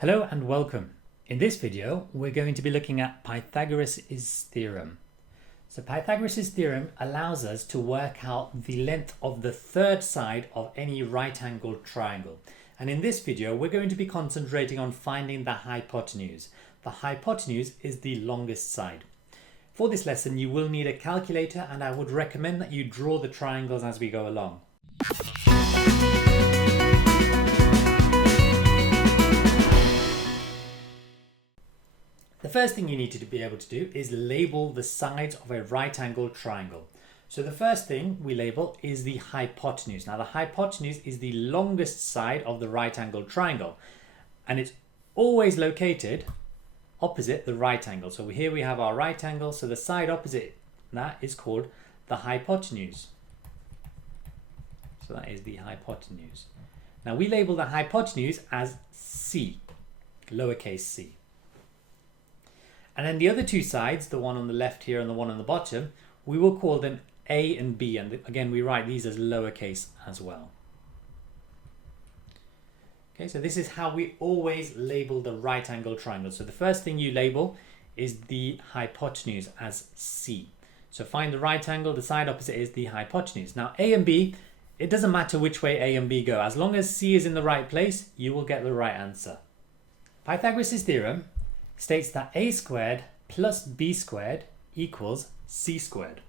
Hello and welcome. In this video, we're going to be looking at Pythagoras' theorem. So Pythagoras' theorem allows us to work out the length of the third side of any right-angled triangle. And in this video, we're going to be concentrating on finding the hypotenuse. The hypotenuse is the longest side. For this lesson, you will need a calculator, and I would recommend that you draw the triangles as we go along. The first thing you need to be able to do is label the sides of a right-angled triangle. So the first thing we label is the hypotenuse. Now the hypotenuse is the longest side of the right-angled triangle, and it's always located opposite the right angle. So here we have our right angle, so the side opposite that is called the hypotenuse. So that is the hypotenuse. Now we label the hypotenuse as C, lowercase c. And then the other two sides, the one on the left here and the one on the bottom, we will call them A and B. And again, we write these as lowercase as well. Okay, so this is how we always label the right angle triangle. So the first thing you label is the hypotenuse as C. So find the right angle, the side opposite is the hypotenuse. Now A and B, it doesn't matter which way A and B go. As long as C is in the right place, you will get the right answer. Pythagoras' theorem states that a squared plus b squared equals c squared.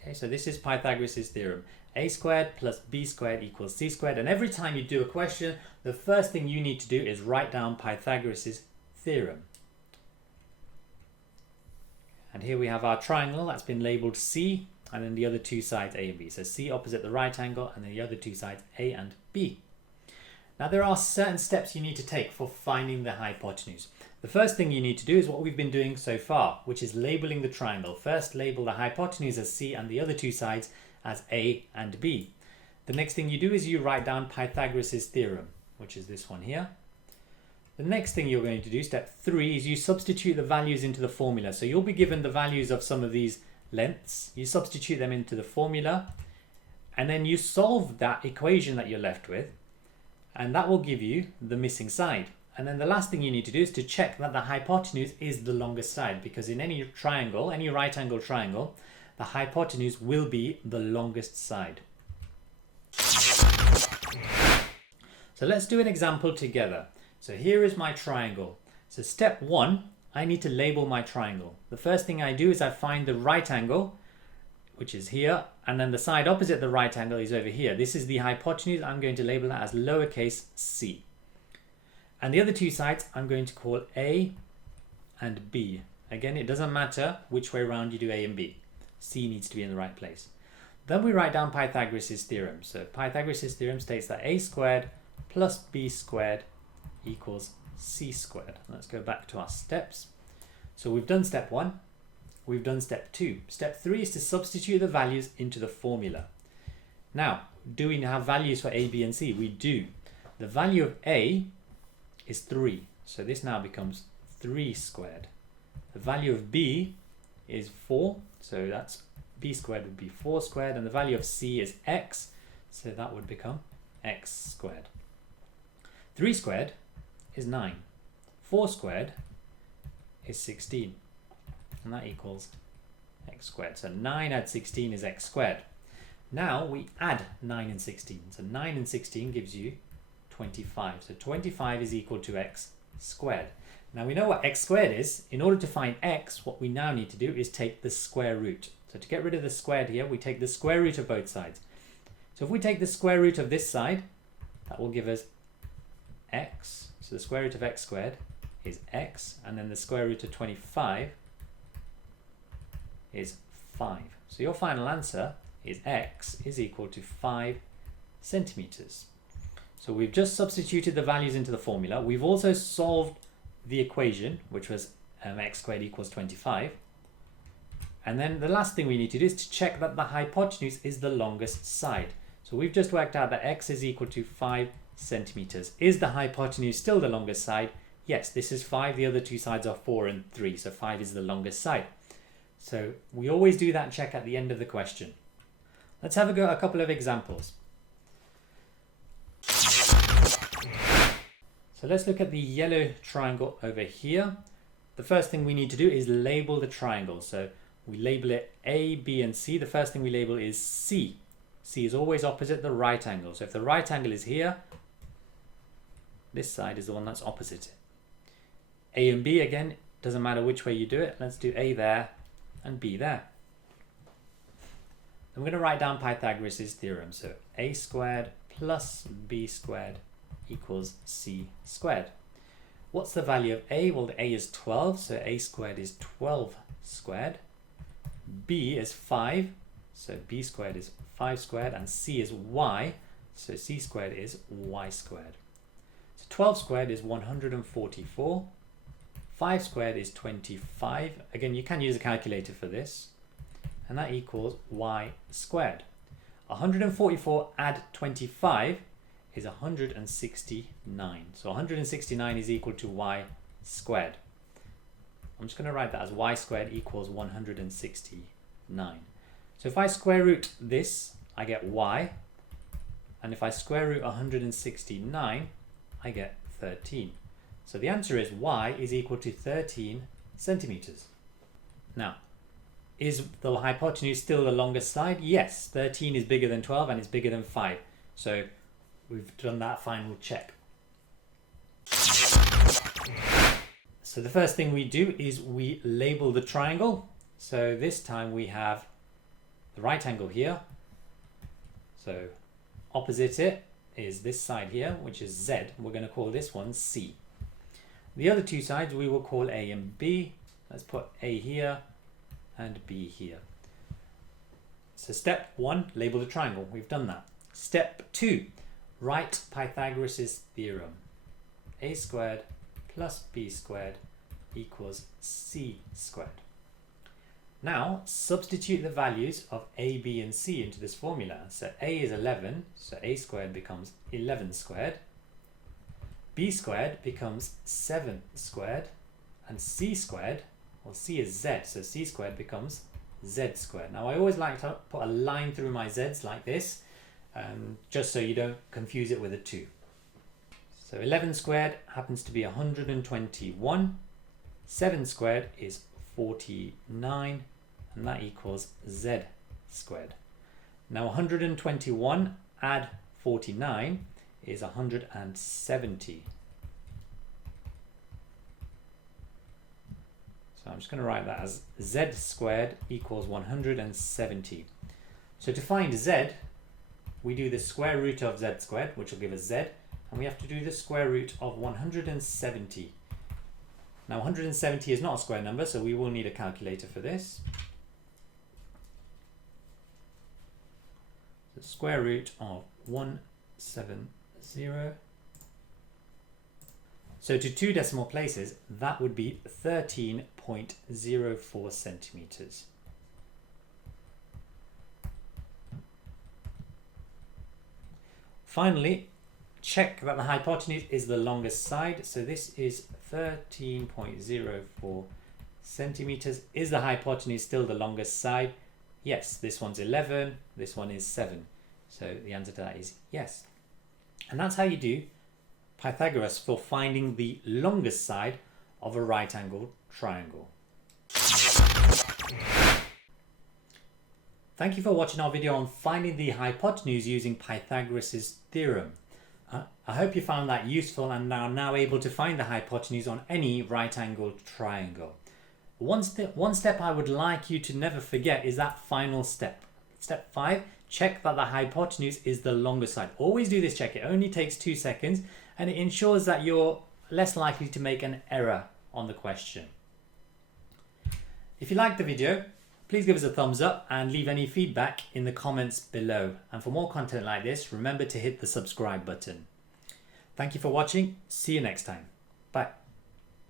Okay, so this is Pythagoras' theorem. A squared plus b squared equals c squared. And every time you do a question, the first thing you need to do is write down Pythagoras' theorem. And here we have our triangle that's been labeled C, and then the other two sides A and B. So C opposite the right angle, and then the other two sides A and B. Now there are certain steps you need to take for finding the hypotenuse. The first thing you need to do is what we've been doing so far, which is labeling the triangle. First, label the hypotenuse as C and the other two sides as A and B. The next thing you do is you write down Pythagoras' theorem, which is this one here. The next thing you're going to do, step 3, is you substitute the values into the formula. So you'll be given the values of some of these lengths. You substitute them into the formula, and then you solve that equation that you're left with, and that will give you the missing side. And then the last thing you need to do is to check that the hypotenuse is the longest side, because in any triangle, any right angle triangle, the hypotenuse will be the longest side. So let's do an example together. So here is my triangle. So step 1, I need to label my triangle. The first thing I do is I find the right angle, which is here, and then the side opposite the right angle is over here. This is the hypotenuse. I'm going to label that as lowercase c. And the other two sides I'm going to call A and B. Again, it doesn't matter which way around you do A and B. C needs to be in the right place. Then we write down Pythagoras' theorem. So Pythagoras' theorem states that a squared plus b squared equals c squared. Let's go back to our steps. So we've done step 1. We've done step 2. Step 3 is to substitute the values into the formula. Now, do we have values for A, B, and C? We do. The value of A is 3. So this now becomes 3 squared. The value of B is 4. So that's B squared would be 4 squared. And the value of C is X. So that would become X squared. 3 squared is 9. 4 squared is 16. And that equals X squared. So 9 add 16 is X squared. Now we add 9 and 16. So 9 and 16 gives you 25. So 25 is equal to X squared. Now we know what X squared is. In order to find X, what we now need to do is take the square root. So to get rid of the squared here, we take the square root of both sides. So if we take the square root of this side, that will give us X. So the square root of X squared is X, and then the square root of 25 is 5. So your final answer is X is equal to 5 centimeters. So we've just substituted the values into the formula. We've also solved the equation, which was x squared equals 25. And then the last thing we need to do is to check that the hypotenuse is the longest side. So we've just worked out that x is equal to 5 centimeters. Is the hypotenuse still the longest side? Yes, this is 5. The other two sides are 4 and 3. So 5 is the longest side. So we always do that check at the end of the question. Let's have a couple of examples. So let's look at the yellow triangle over here. The first thing we need to do is label the triangle. So we label it A, B, and C. The first thing we label is C. C is always opposite the right angle. So if the right angle is here, this side is the one that's opposite it. A and B, again, doesn't matter which way you do it. Let's do A there and B there. I'm going to write down Pythagoras' theorem. So A squared plus B squared equals C squared. What's the value of A? Well, the A is 12, so A squared is 12 squared. B is 5, so B squared is 5 squared, and C is Y, so C squared is Y squared. So 12 squared is 144. 5 squared is 25. Again, you can use a calculator for this. And that equals Y squared. 144 add 25 is 169. So 169 is equal to Y squared. I'm just going to write that as Y squared equals 169. So if I square root this, I get Y. And if I square root 169, I get 13. So the answer is Y is equal to 13 centimeters. Now, is the hypotenuse still the longest side? Yes, 13 is bigger than 12 and it's bigger than 5. So we've done that final check. So the first thing we do is we label the triangle. So this time we have the right angle here. So opposite it is this side here, which is Z. We're going to call this one C. The other two sides we will call A and B. Let's put A here and B here. So step 1, label the triangle. We've done that. Step 2, write Pythagoras' theorem. A squared plus B squared equals C squared. Now substitute the values of A, B, and C into this formula. So A is 11, so A squared becomes 11 squared. B squared becomes 7 squared, and C squared, well, C is Z, so C squared becomes Z squared. Now I always like to put a line through my Z's like this, just so you don't confuse it with a 2. So 11 squared happens to be 121, 7 squared is 49, and that equals Z squared. Now 121 add 49 is 170. So I'm just going to write that as Z squared equals 170. So to find Z, we do the square root of Z squared, which will give us Z, and we have to do the square root of 170. Now 170 is not a square number, so we will need a calculator for this. The square root of 170. So to 2 decimal places, that would be 13.04 centimeters. Finally, check that the hypotenuse is the longest side. So this is 13.04 centimeters. Is the hypotenuse still the longest side? Yes, this one's 11, this one is 7. So the answer to that is yes. And that's how you do Pythagoras for finding the longest side of a right angled triangle. Thank you for watching our video on finding the hypotenuse using Pythagoras' theorem. I hope you found that useful and are now able to find the hypotenuse on any right angled triangle. One step I would like you to never forget is that final step. Step 5, check that the hypotenuse is the longest side. Always do this check. It only takes 2 seconds and it ensures that you're less likely to make an error on the question. If you liked the video, please give us a thumbs up and leave any feedback in the comments below. And for more content like this, remember to hit the subscribe button. Thank you for watching. See you next time. Bye.